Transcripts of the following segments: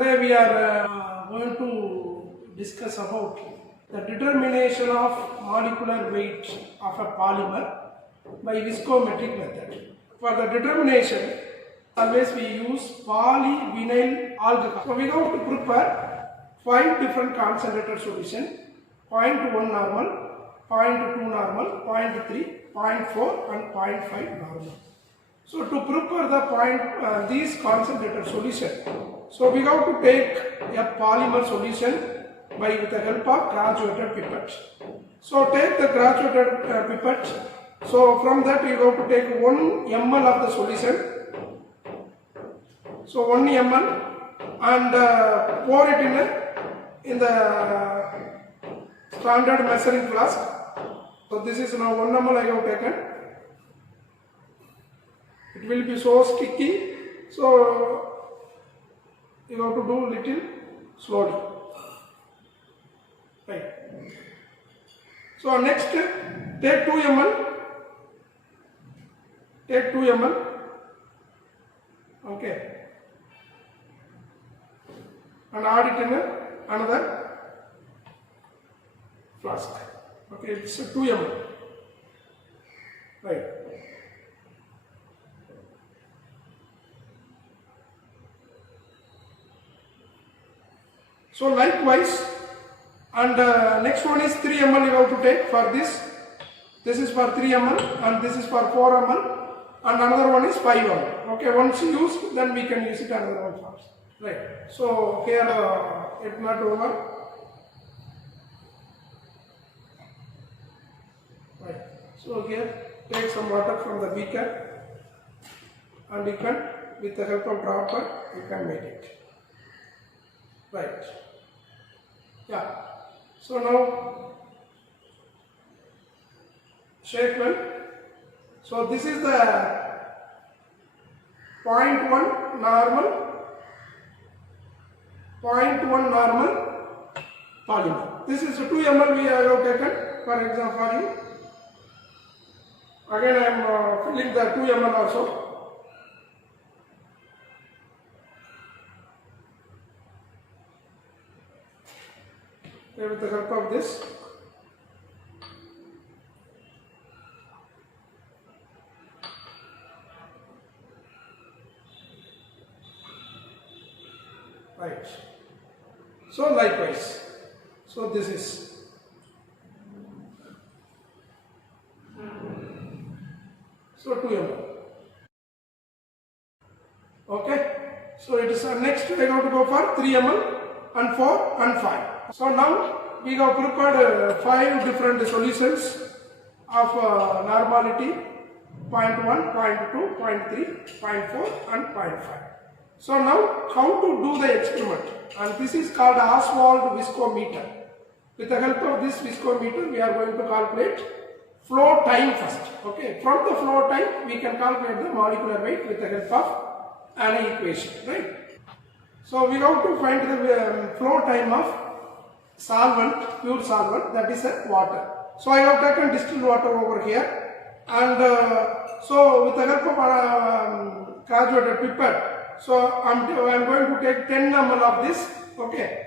Today we are going to discuss about the determination of molecular weight of a polymer by viscometric method. For the determination, always we use polyvinyl alcohol. So we have to prepare 5 different concentrated solution: 0.1 normal, 0.2 normal, 0.3, 0.4 and 0.5 normal. So to prepare these concentrated solution, so we have to take a polymer solution with the help of graduated pipette. So take the graduated pipette. So from that you have to take 1 ml of the solution. So 1 ml and pour it in the standard measuring flask. So this is now 1 ml I have taken. It will be so sticky, so you have to do little slowly. Right. So next, take 2 ml. Take 2 ml. Okay. And add it in another flask. Okay, it's 2 ml. Right. So likewise, and next one is 3 ml you have to take for this. This is for 3 ml and this is for 4 ml and another one is 5 ml. Okay, once used, then we can use it another one first. Right. So here it's not over. Right. So here take some water from the beaker and you can, with the help of dropper, you can make it. Right. Yeah. So now shake well. So this is the 0.1 normal, 0.1 normal polymer. This is 2 ml we have taken for example for you. Again I am filling the 2 ml also. With the help of this. Right. So likewise. So this is. So 2 ml. Okay. So it is next I have to go for 3 ml and 4 and 5. So now we have prepared 5 different solutions of normality: 0.1, 0.2, 0.3, 0.4 and 0.5. So now how to do the experiment, and this is called Ostwald viscometer. With the help of this viscometer we are going to calculate flow time first. Okay, from the flow time we can calculate the molecular weight with the help of an equation, right? So we have to find the flow time of solvent, pure solvent, that is water. So I have taken distilled water over here, and so with the help of graduated pipette, so I am going to take 10 ml of this. Okay.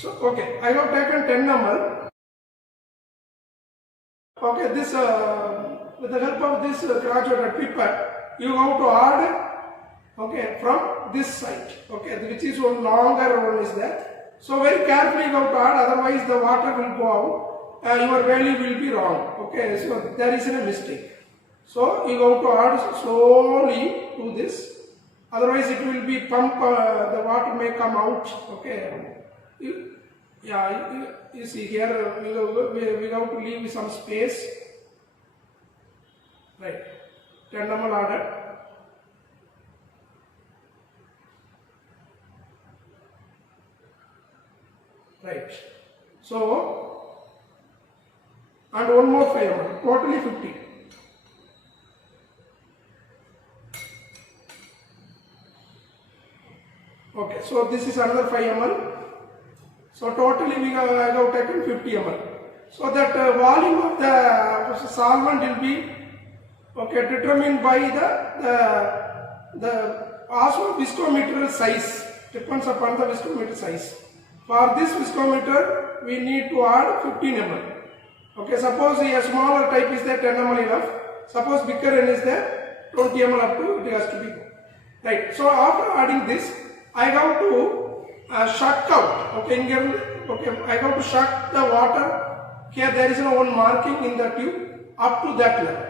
So okay, I have taken 10 ml. Okay, this with the help of this graduated pipette, you have to add, okay, from this side, okay, which is one longer one is there. So very carefully you have to add, otherwise the water will go out, your value will be wrong. Okay, so there is a mistake. So you have to add slowly to this, otherwise it will be pump, the water may come out. Okay. You see here we have to leave some space. Right. 10 ml added. Right. So and one more 5 ml, totally 50. Okay, so this is another 5 ml. So totally I have taken 50 ml. So that volume of the solvent will be determined by the osmo viscometer size, depends upon the viscometer size. For this viscometer we need to add 15 ml. Okay, suppose a smaller type is there 10 ml enough. Suppose bigger one is there 20 ml up to it has to be. Right. So after adding this, I have to suck out. Okay, I have to suck the water. Here there is one marking in the tube up to that level.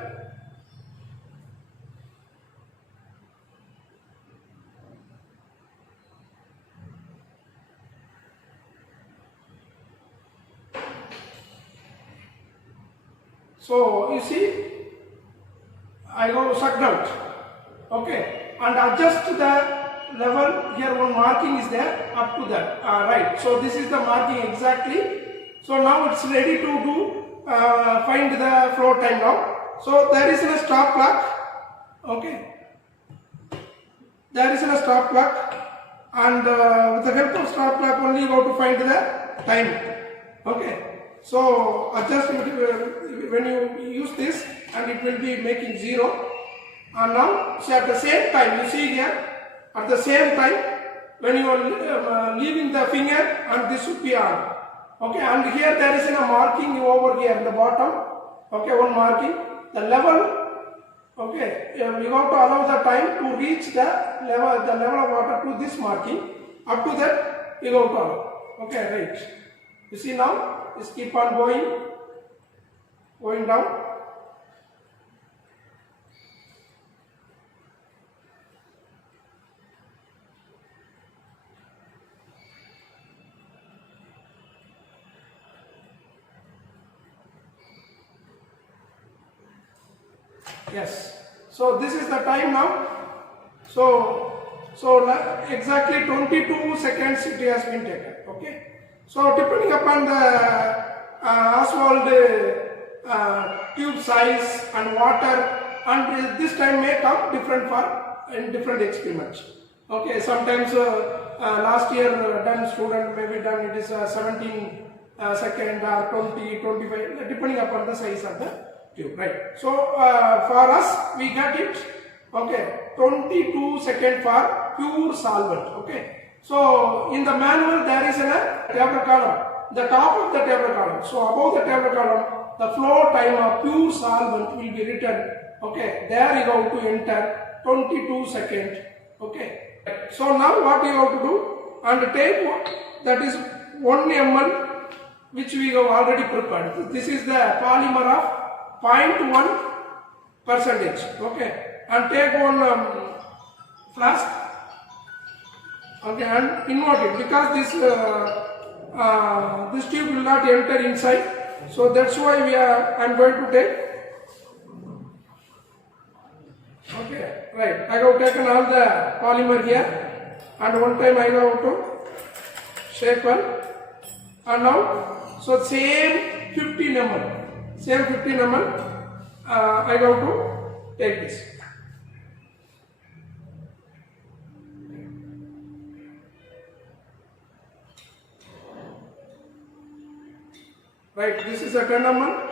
So you see, I go sucked out, okay, and adjust the level. Here one marking is there up to that, right. So this is the marking exactly. So now it's ready to do find the flow time now. So there is a stop clock, okay. There is a stop clock, and with the help of stop clock only you have to find the time, okay. So adjust when you use this, and it will be making 0. And now see at the same time, you see here at the same time when you are leaving the finger, and this should be on. Okay, and here there is a marking over here in the bottom. Okay, one marking the level. Okay, you have to allow the time to reach the level of water to this marking. Up to that you have to allow. Okay, right. You see now. Just keep on going down. Yes. So this is the time now. So exactly 22 seconds it has been taken. Okay. So depending upon the Oswald tube size and water, and this time may come different in different experiments. Okay, sometimes last year done student maybe done it is 17 second or 20, 25 depending upon the size of the tube, right. So for us we got it, okay, 22 second for pure solvent, okay. So in the manual there is a table column, the top of the table column. So above the table column, the flow time of pure solvent will be written. Okay, there you have to enter 22 seconds. Okay. So now what you have to do, and take that is 1 ml which we have already prepared. This is the polymer of 0.1%. Okay, and take one flask. Okay, and invert it because this tube will not enter inside. So that's why I am going to take. Okay, right. I have taken all the polymer here, and one time I have to shake one, and now so same 15 ml, I have to take this. Right, this is a 10 ml.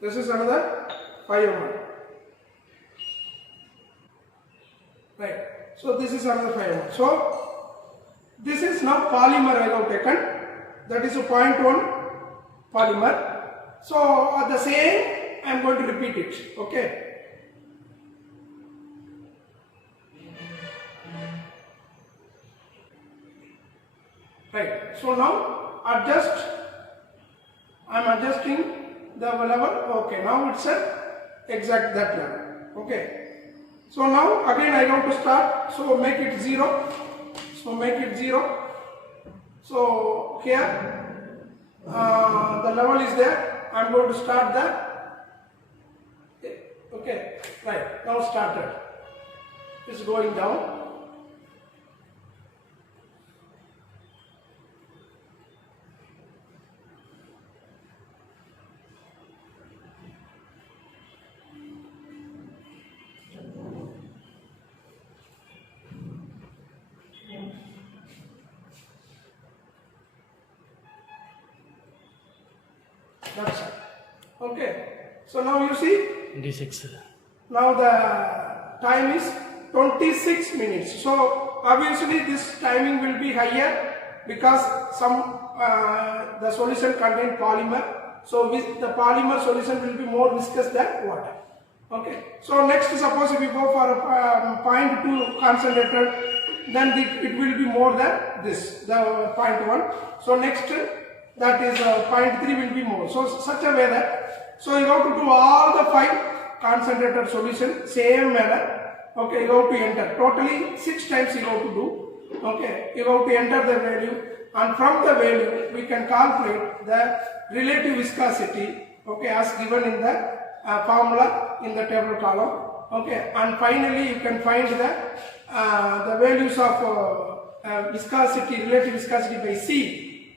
This is another 5 ml. Right, so this is another 5 ml. So this is now polymer I have taken, that is a 0.1 polymer. So at the same I am going to repeat it. Okay. Right. So now adjust. I am adjusting the level. Okay. Now it's at exact that level. Okay. So now again I have to start. So make it 0. So make it 0. So here the level is there. I am going to start the. Okay, right. Now started. It's going down. That's all. Okay. So now you see, 26. now the time is 26 minutes. So obviously this timing will be higher because the solution contain polymer. So the polymer solution will be more viscous than water. Okay. So next, suppose if you go for a 0.2 concentrated, then it will be more than this, the 0.1. So next, that is 0.3 will be more. So such a way that, so you have to do all the 5 concentrated solution same manner. Okay, you have to enter totally 6 times you have to do. Okay, you have to enter the value, and from the value we can calculate the relative viscosity. Okay, as given in the formula in the table column. Okay, and finally you can find the values of viscosity, relative viscosity by C.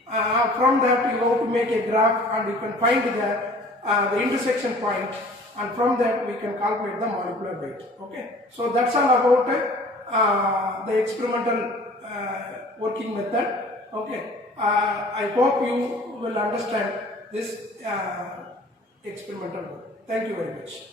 From that you have to make a graph, and you can find the intersection point, and from that we can calculate the molecular weight. Okay, so that's all about the experimental working method. Okay, I hope you will understand this experimental work. Thank you very much.